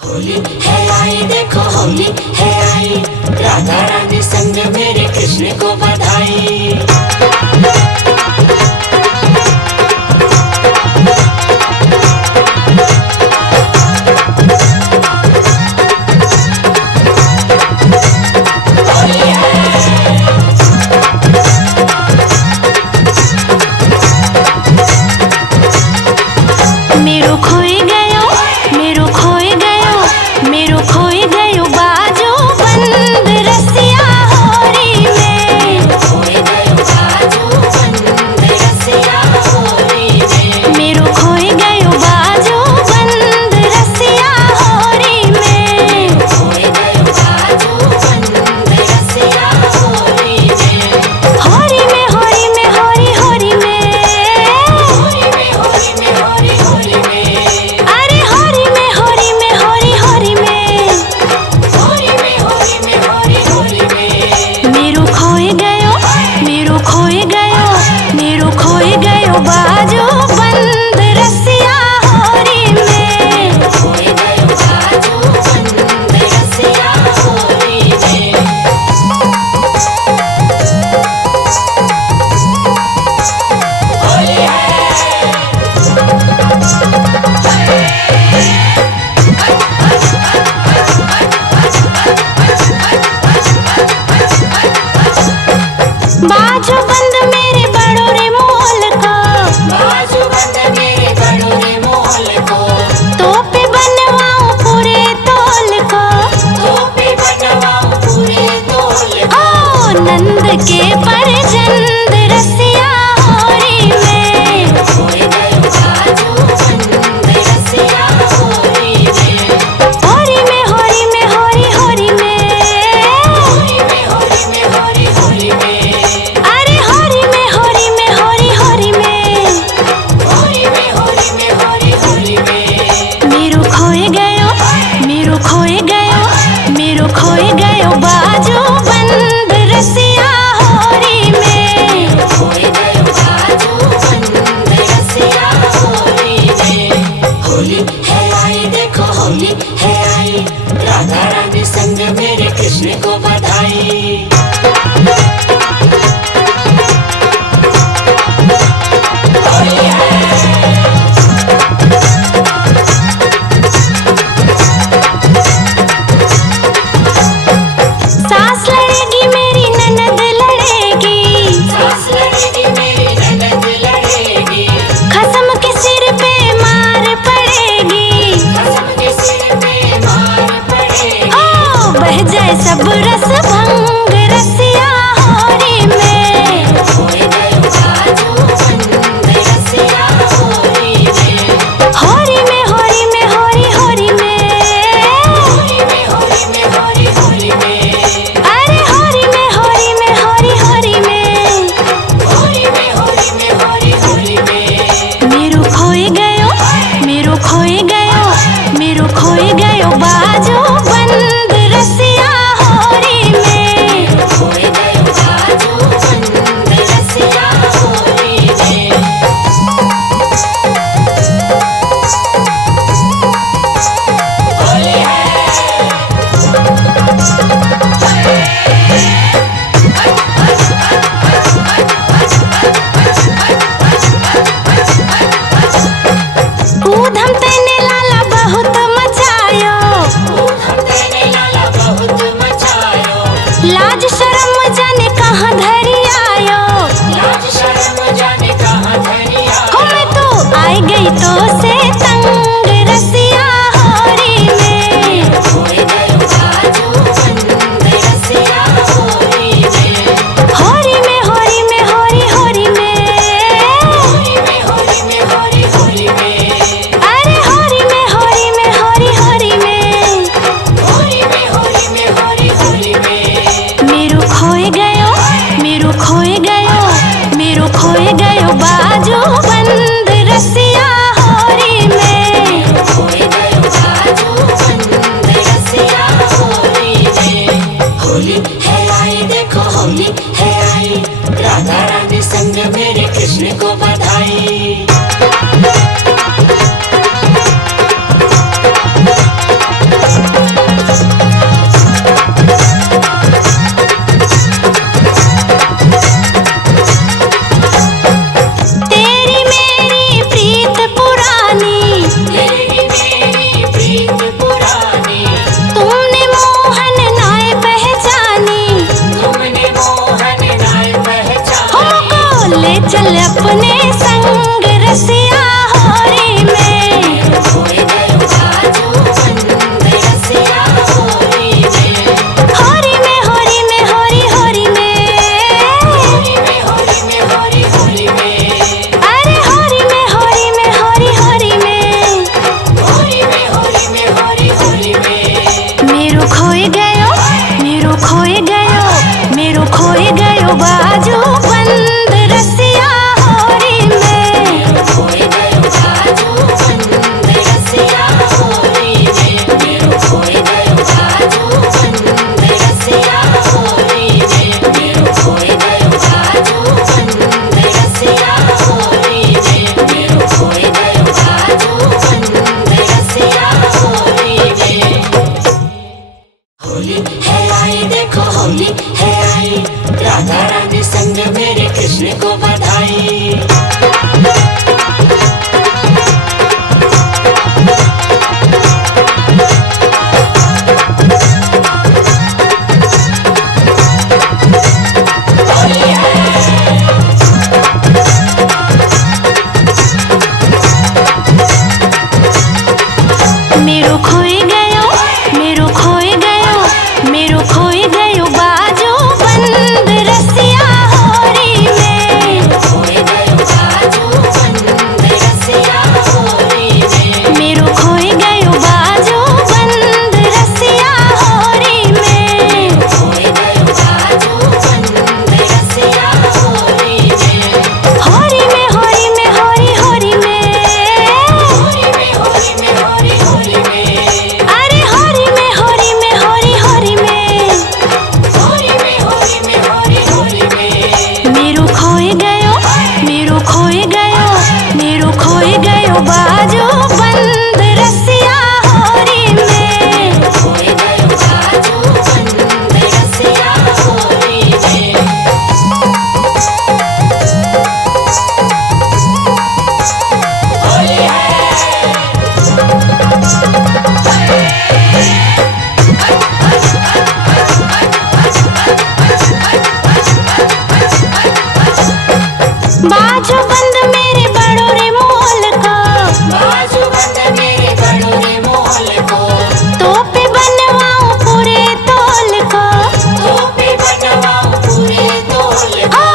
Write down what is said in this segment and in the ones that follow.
होली है आई, देखो होली है आई, राधा रानी संग मेरे कृष्ण को बधाई। मेरो खोई गयो, मेरो खोई गयो, मेरो खोई गयो बाजो बंद रसिया होरी में। खोई गयो बाजो बंद रसिया होरी में। मेरो खोई गयो बाजो बंद रसिया होरी में। खोई गयो बाजो बंद रसिया होरी में। होरी में, होरी में, होरी होरी में। होली में होली में होली होली में। अरे होरी में, होरी में, होरी होरी में। होली में होली में होली होली में। मेरो खोई गयो, मेरो खोई गयो, मेरो खोई गयो बाजो बंद रसिया होरी में। खोई गयो बाजो बंद रसिया होरी में। होली बाजो बंद मेरे बड़ो रे मोल का, बाजू बंद मेरे बड़ो रे मोल को। तो पे बनवाऊं पूरे तोल को। टोपी बनवाऊं पूरे तोल को। ओ नंद के परजंद रसिया होरी में। खोई गयो बाजू बंद रसिया होरी में। होरी में, होरी में, होरी होरी में। होली में होली में होली होली में। अरे होरी में, होरी में, होरी होरी में। होली में होली में होली होली में। मेरो खोई गयो, मेरो खोई गयो, मेरो खोई गयो बाजो बंद रसिया होरी में। खोई गयो बाजू बंद रसिया होरी में। होली है आई, देखो होली है आई, राधा रानी संग मेरे कृष्ण को बधाई। होली सास लड़ेगी मेरी ननद लड़ेगी, सास लड़ेगी मेरी ननद लड़ेगी। खसम के सिर पे मार पड़ेगी। कसम के सिर पे मार पड़ेगी। ओ बह जाए सब रस भंग रसिया होरी में। खोई गयो बाजू बंद रसिया होरी में। होरी में, होरी में, होरी होरी में। होली में होली में होली होली में। अरे होरी में, होरी में, होरी होरी में। होली में होली में होली होली में। मेरो खोई गयो, मेरो खोई गयो, मेरो खोई गयो बाजो बंद रसिया होरी में। खोई गयो बाजू बंद रसिया होरी में। होली ऊधम तेने लाला बहुत मचायो। हम तेरे लाला बहुत मचायो। लाज शर्म जाने कहाँ धरी आयो। लाज शर्म जाने कहाँ धरिया। हो मैं तो आई गई तो से तंग रसिया होरी में। खोई गयो बाजू बंद रसिया होरी में। होरी में, होरी में, होरी होरी में। होली में होली में होली होली में। अरे होरी में, होरी में, होरी होरी में। होली में होली में होली होली में। मेरो खोई गयो, मेरो खोई गयो, मेरो खोई गयो बाजो बंद रसिया होली है आई, राधा रानी संग मेरे कृष्ण को बधाई। मेरो खोई गयो, मेरो खोई गयो, मेरो खोई गयो बाजू बंद रसिया होरी में। खोई गयो बाजू बंद रसिया होरी में। मेरो खोई गयो बाजू बंद रसिया होरी में। खोई गयो बाजू बंद रसिया होरी में। होरी में होरी में होरी होरी में। होली में होली में होली होली में। अरे होरी में होरी में होरी होरी में। होली में होली में होली होली में। मेरो खोई गयो, मेरो खोई गयो, मेरो खोई गयो बाजू बंद रसिया होरी में। खोई गयो बाजू बंद रसिया होरी में। होली बाजू बंद मेरे बड़ो रे मोल को, बाजू बंद मेरे बड़ो रे मोल को। तो पे बनवाऊं पूरे तोल को। टोपी बनवाऊं पूरे तोल को। ओ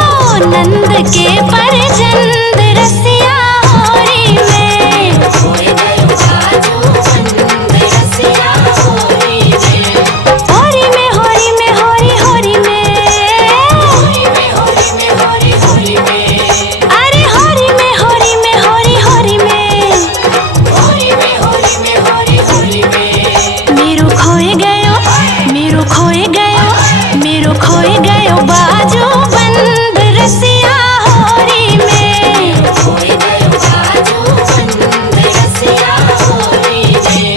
नंद के परजंद रसिया होरी में। खोई गयो बाजू बंद रसिया होरी में। होरी में होरी में होरी होरी में। होली में होली में होली होली में। अरे होरी में होरी में होरी होरी में। होली में होली में होली होली में। मेरो खोई गयो, मेरो खोई गयो, मेरो खोई गयो बाजू बंद रसिया होरी में। खोई गयो बाजू बंद रसिया होरी में।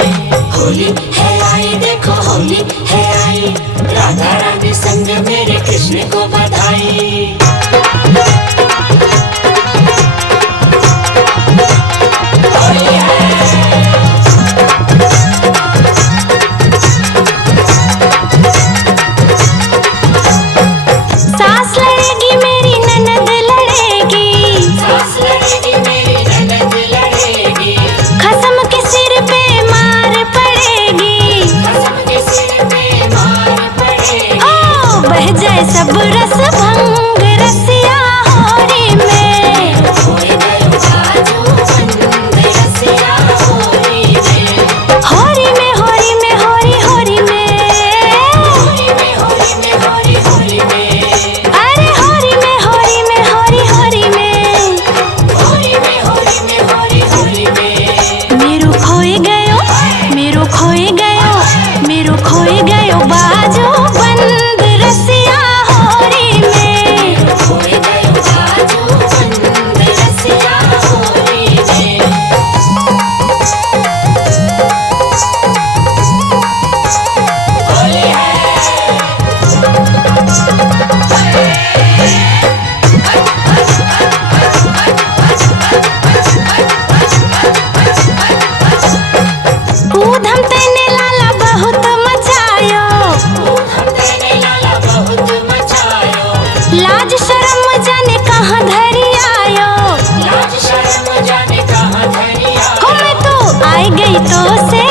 होली है आई देखो होली है आई, राधा रानी संग मेरे कृष्ण को बधाई। होली है सास लड़ेगी मेरी ननद लड़ेगी, सास लड़ेगी मेरी ननद लड़ेगी। खसम के सिर पे मार पड़ेगी। कसम के सिर पे मार पड़ेगी। ओ बह जाए सब रस भंग रसिया होरी में। खोई गयो बाजू बंद रसिया होरी में। होरी में होरी में होरी होरी में। होली में होली में होली होली में। अरे होरी में होरी में होरी होरी में। होली में होली में होली होली में। मेरो खोई गयो, मेरो खोई गयो, मेरो खोई गयो बाजू बंद रसिया होरी में। खोई गयो बाजू बंद रसिया होरी में। होली है ऊधम तेने लाला बहुत मचायो। हम तेरे लाला बहुत मचायो। लाज शर्म जाने कहाँ धरी आयो। लाज शर्म जाने कहाँ धरिया। हो मैं तो आई गई तो से